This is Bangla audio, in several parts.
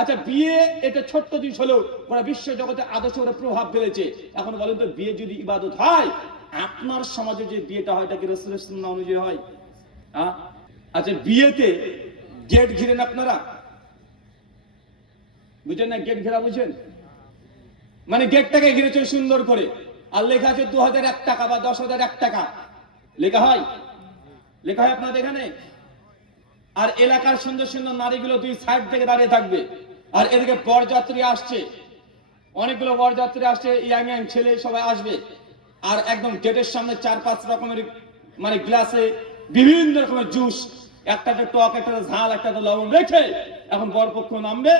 আচ্ছা বিয়ে এটা ছোট্ট জিনিস হলেও ওরা বিশ্ব জগতে আদর্শ ওরা প্রভাব ফেলেছে। এখন বলেন তো, বিয়ে যদি ইবাদত হয়, আপনার সমাজে যে বিয়েটা হয়, এটা কি অনুযায়ী হয়? হ্যাঁ? আচ্ছা বিয়েতে গেট ঘিরেন আপনারা? বুঝেন না গেট ঘেরা বুঝেন? মানে গেটটাকে ঘিরেছে সুন্দর করে। আর লেখা আছে দু হাজার এক টাকা বা দশ হাজার এক টাকা। লেখা হয়? লেখা হয় আপনাদের এখানে? আর এলাকার সুন্দর সুন্দর নারীগুলো দুই সাইড থেকে দাঁড়িয়ে থাকবে। আর এদিকে বরযাত্রী আসছে। অনেকগুলো বরযাত্রী আসছে, ইয়াং ইয়াং ছেলে সবাই আসবে। আর একদম গেটের সামনে চার পাঁচ রকমের মানে গ্লাসে বিভিন্ন রকমের জুস একটাতে টক, একটা ঝাল, একটা লবণ রেখে এখন বরপক্ষ নামবে।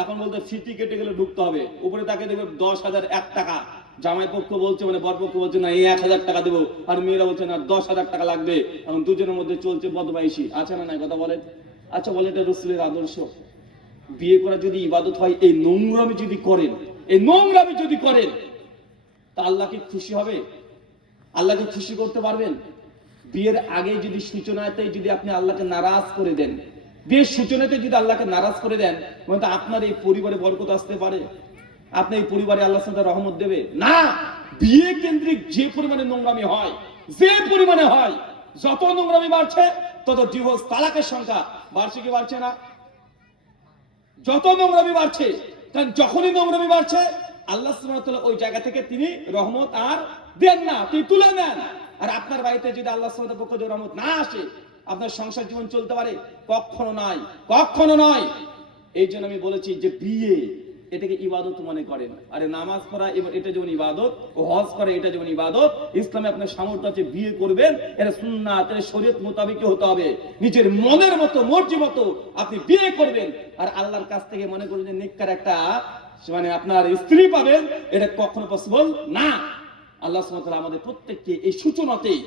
এখন বলতে সিটি কেটে গেলে ঢুকতে হবে। উপরে তাকে দেবে দশ হাজার এক টাকা। জামাই পক্ষ বলছে মানে বরপক্ষ বলছে, না, এই এক হাজার টাকা দেবো। আর মেয়েরা বলছে, না, দশ হাজার টাকা লাগবে। এখন দুজনের মধ্যে চলছে বদমাইশি। আছে না নাই? কথা বলেন। আচ্ছা বলে এটা রসুলের আদর্শ। বিয়ে করা যদি ইবাদত হয়, এই নোংরামি যদি করেন, এই নোংরামি যদি করেন, তা আল্লাহ কি খুশি হবে? আল্লাহকে খুশি করতে পারবেন? বিয়ের আগে যদি সূচনাতে যদি আপনি আল্লাহকে নারাজ করে দেন, বিয়ের সূচনাতে যদি আল্লাহকে নারাজ করে দেন মানে আপনার এই পরিবারে বরকত আসতে পারে। আপনি এই পরিবারে আল্লাহ সাথে রহমত দেবে? না! বিয়ে কেন্দ্রিক যে পরিমাণে নোংরামি হয়, যে পরিমাণে হয়, যত নোংরামি বাড়ছে, তত ডিভোর্স তালাকের সংখ্যা বাড়ছে কি বাড়ছে না? যত নোংরামি বাড়ছে, কারণ যখনই নোংরামি বাড়ছে, আল্লাহ সুবহানাহু ওই জায়গা থেকে তিনি রহমত আর দেন না, তিনি তুলে নেন। আর আপনার বাড়িতে যদি আল্লাহ সুবহানাহু পক্ষ থেকে রহমত না আসে, আপনার সংসার জীবন চলতে পারে? কখনো নয় কখনো নয়। এই জন্য আমি বলেছি যে বিয়ে এটাকে ইবাদত মনে করেন। আরে নামাজ পড়া এটা যেমন ইবাদত, ও হজ করে এটা যেমন ইবাদত, ইসলামে আপনার সামর্থ্য আছে, বিয়ে করবেন, এটা সুন্নাত এটা শরীয়ত মোতাবেক হতে হবে। নিজের মনের মতো, মর্জি মতো আপনি বিয়ে করবেন। আর আল্লাহর কাছ থেকে মনে করবেন যে নিকার একটা মানে আপনার স্ত্রী পাবেন, এটা কখনো পসিবল না। আল্লাহ সুবহানাহু আমাদের প্রত্যেককে এই সূচনাতেই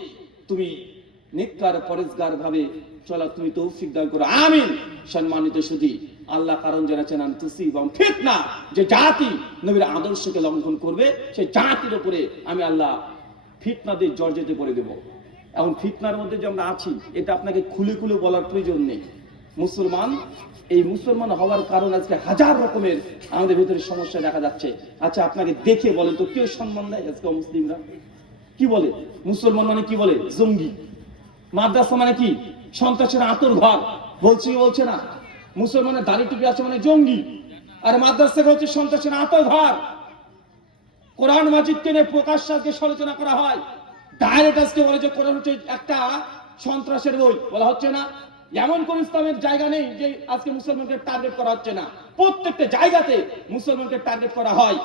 তুমি নিকার পরেজগার ভাবে চলা তুমি তৌফিক দান করো। আমিন। সম্মানিত সুধী আল্লাহ কারণ জানাচ্ছেন আমি তুসি এবং ফিতনা, যে জাতি নবীর আদর্শকে লঙ্ঘন করবে, সেই জাতির উপরে আমি আল্লাহ ফিতনা দিয়ে করে দেব। এখন ফিতনার মধ্যে যে আমরা আছি, এটা আপনাকে খুলে খুলে বলার প্রয়োজন নেই। মুসলমান, এই মুসলমান হওয়ার কারণ আজকে হাজার রকমের আমাদের ভিতরে সমস্যা দেখা যাচ্ছে। আচ্ছা আপনাকে দেখে বলেন তো, কেউ সম্মান দেয় আজকে মুসলিমরা কি বলে? মুসলমান মানে কি বলে? জঙ্গি। মাদ্রাসা মানে কি? সন্ত্রাসের আতর ঘর। বলছি বলছে না? মুসলমানের দাড়ি টুপি আছে মানে জঙ্গি। আর মাদ্রাসা হচ্ছে সন্ত্রাসের আতর ঘর কোরআন মাজিদকে নিয়ে প্রকাশ্য আজকে সমালোচনা করা হয়। ডাইরেক্ট আজকে বলে যে কোরআন হচ্ছে একটা সন্ত্রাসের বই। বলা হচ্ছে না। এমন কোন ইসলামের জায়গা নেই যে আজকে মুসলমানকে টার্গেট করা হচ্ছে না। প্রত্যেকটা জায়গাতে মুসলমানকে টার্গেট করা হয়।